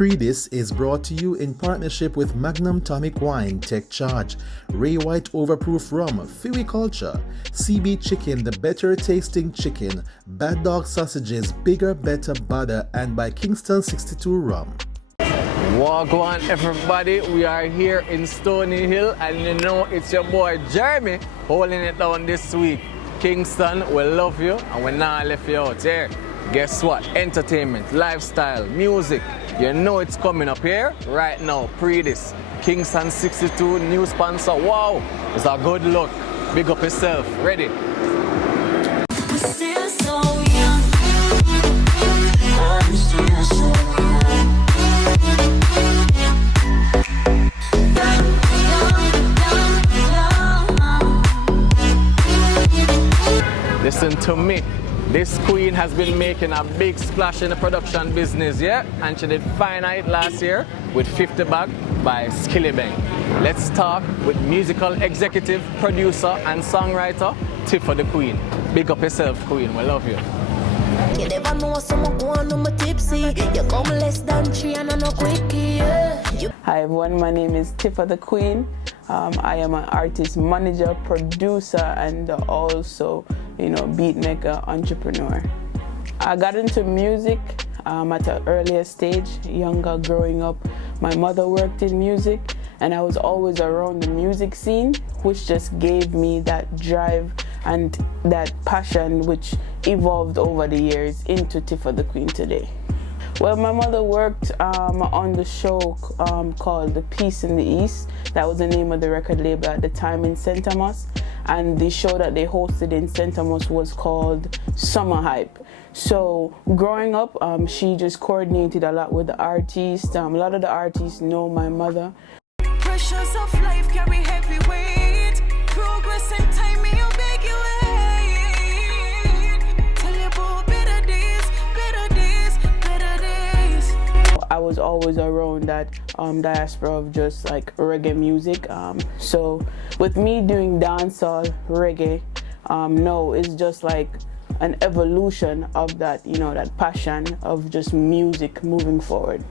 Pree Dis is brought to you in partnership with Magnum Tonic Wine, Tech Charge, Ray White Overproof Rum, Fiwi Culture, CB Chicken, the better tasting chicken, Bad Dog Sausages, Bigger, Better, Badder, and by Kingston 62 Rum. Walk on everybody, we are here in Stony Hill and you know it's your boy Jeremy holding it down this week. Kingston, we love you and we not left you out here. Guess what? Entertainment, lifestyle, music. You know it's coming up here right now. Pree Dis, Kingston 62, new sponsor. Wow, it's a good look. Big up yourself. Ready? We're still so young. I'm still so young. Listen to me. This queen has been making a big splash in the production business, yeah? And she did fine night last year with 50 Bag by Skillibeng. Let's talk with musical executive, producer, and songwriter, Tifah the Queen. Big up yourself, queen. We love you. You never know someone going on my tipsy. You come less than 3 and I'm no quickie, yeah. Hi everyone, my name is Tifah the Queen. I am an artist manager, producer, and also, beat maker, entrepreneur. I got into music at an earlier stage, younger, growing up. My mother worked in music, and I was always around the music scene, which just gave me that drive and that passion, which evolved over the years into Tifah the Queen today. Well, my mother worked on the show called The Peace in the East. That was the name of the record label at the time in St. Thomas. And the show that they hosted in St. Thomas was called Summer Hype. So growing up, she just coordinated a lot with the artists. A lot of the artists know my mother. Pressures of life carry heavy weight. Progress and time, me, you beg you wait. Tell you about better days, better days, better days. I was always around that diaspora of just like reggae music. So with me doing dancehall reggae, no, it's just like an evolution of that, that passion of just music moving forward.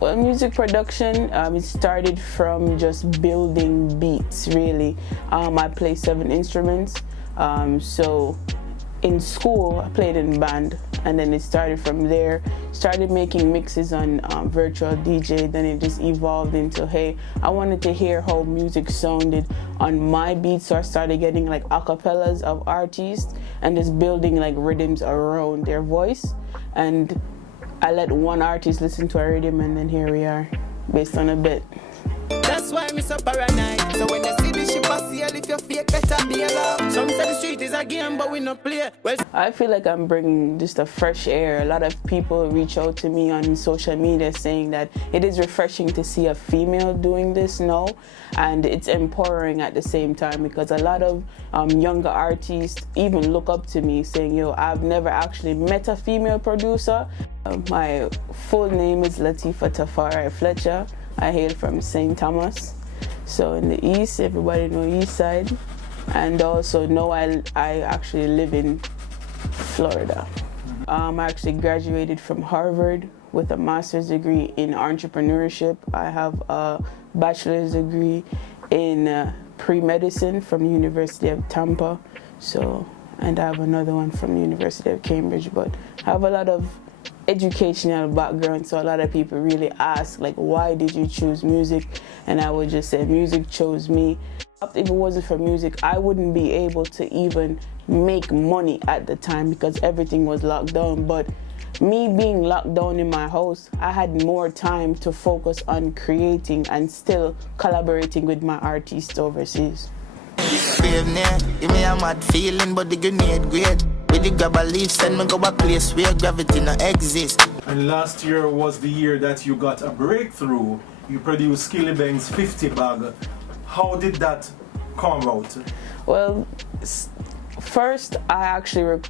Well, music production, it started from just building beats, really. I play 7 instruments. So in school, I played in band, and then it started from there. Started making mixes on virtual DJ, then it just evolved into, hey, I wanted to hear how music sounded on my beats, so I started getting like acapellas of artists and just building like rhythms around their voice. And I let one artist listen to a rhythm, and then here we are, based on a bit. That's why I'm so paranoid. So when you see this ship I see if you fake better be alone. Some say the street is a game but we no play. Well, I feel like I'm bringing just a fresh air. A lot of people reach out to me on social media saying that it is refreshing to see a female doing this now, and it's empowering at the same time, because a lot of younger artists even look up to me saying, yo, I've never actually met a female producer. My full name is Latifah Tafari Fletcher. I hail from St. Thomas, so in the east, everybody know east side, and also know I actually live in Florida. I actually graduated from Harvard with a master's degree in entrepreneurship. I have a bachelor's degree in pre-medicine from the University of Tampa, and I have another one from the University of Cambridge, but I have a lot of educational background, so a lot of people really ask, like, why did you choose music? And I would just say music chose me. If it wasn't for music, I wouldn't be able to even make money at the time because everything was locked down. But me being locked down in my house, I had more time to focus on creating and still collaborating with my artists overseas. give me a mad feeling but the grenade great. With the grab a leaf, send me go a place where gravity no exists. And last year was the year that you got a breakthrough. You produced Skillibeng's 50 Bag. How did that come about? Well, first I actually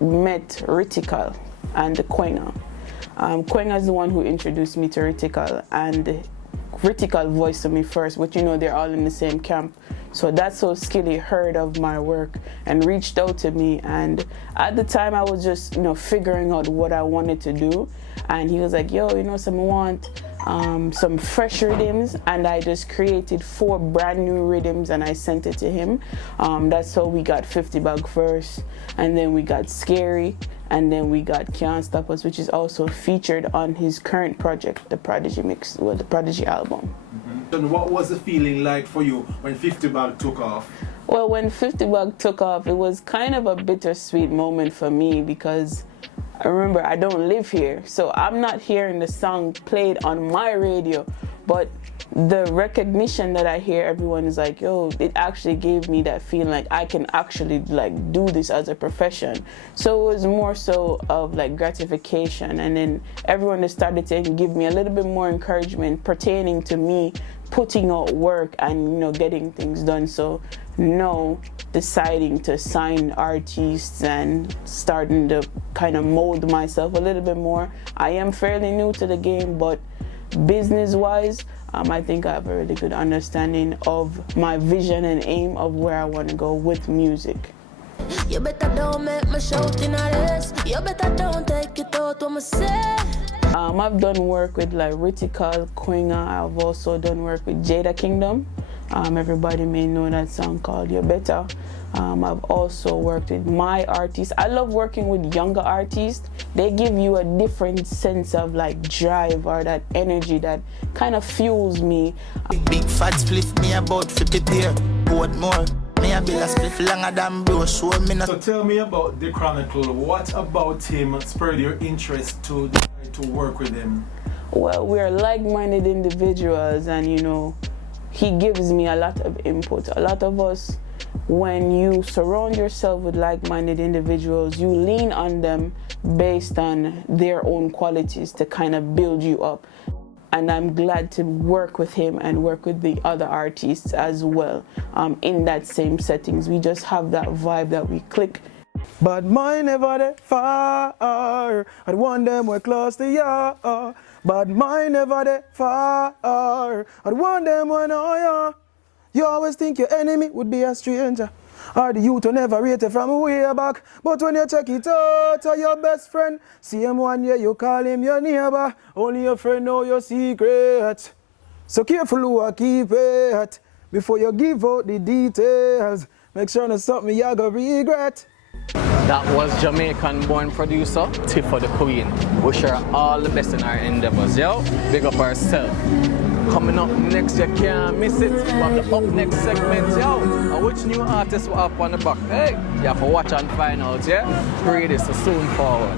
met Ritical and Quenga. Quenga is the one who introduced me to Ritical, and Ritical voiced to me first, but they're all in the same camp. So that's how Skilly heard of my work and reached out to me. And at the time I was just, figuring out what I wanted to do. And he was like, yo, some want some fresh rhythms, and I just created 4 brand new rhythms and I sent it to him. That's how we got 50 Bag first, and then we got Scary, and then we got Can't Stop Us, which is also featured on his current project, the Prodigy mix, the Prodigy album. And what was the feeling like for you when 50 Bag took off? Well, when 50 Bag took off, it was kind of a bittersweet moment for me because I remember I don't live here, so I'm not hearing the song played on my radio, but the recognition that I hear, everyone is like, yo, it actually gave me that feeling like I can actually do this as a profession. So it was more so of gratification, and then everyone has started to give me a little bit more encouragement pertaining to me putting out work and getting things done. So now deciding to sign artists and starting to kind of mold myself a little bit more. I am fairly new to the game, but business-wise, I think I have a really good understanding of my vision and aim of where I want to go with music. You better don't make me shout in a race. You better don't take it out what me say. I've done work with Ritical, Quinga. I've also done work with Jada Kingdom. Everybody may know that song called You Better. I've also worked with my artists. I love working with younger artists. They give you a different sense of drive or that energy that kind of fuels me. Big fat split me about 50 pair. What more? Me a bill a split longer than bro. Show me not. So tell me about Dkronicle. What about him spurred your interest to decide to work with him? Well, we're like-minded individuals, and he gives me a lot of input. A lot of us, when you surround yourself with like-minded individuals, you lean on them based on their own qualities to kind of build you up. And I'm glad to work with him and work with the other artists as well in that same settings. We just have that vibe that we click. But mine never they far. I want them we're close to ya. But mine never they far. I want them when I. You always think your enemy would be a stranger, or the youth who never rated from way back. But when you check it out, are your best friend. See him one year, you call him your neighbor. Only your friend know your secret. So careful who I keep it before you give out the details. Make sure it's something you go regret. That was Jamaican-born producer Tifah the Queen. Wish her all the best in our endeavors, yo. Big up herself. Coming up next, you can't miss it. We have the Up Next segment, yo. And which new artist will up on the back? Hey, you have to watch and find out, yeah? Pree Dis soon forward.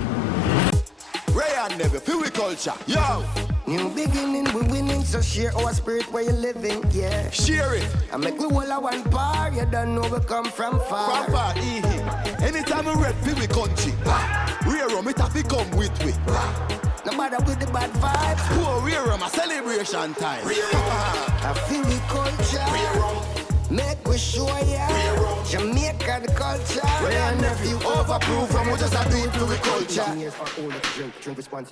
Ray and Never, feel we culture, yo. New beginning, we winning, so share our spirit where you living, yeah. Share it. I make we all a one par, you don't know we come from far. From far, anytime we red, feel we country. Rear rum, it have to come with we. No matter with the bad vibes. Poor rear rum, a celebration time. I feel we culture. Make we show ya. Jamaican culture. Ray and Nephew overproof, and we just a do it to we culture. Drink responsibly.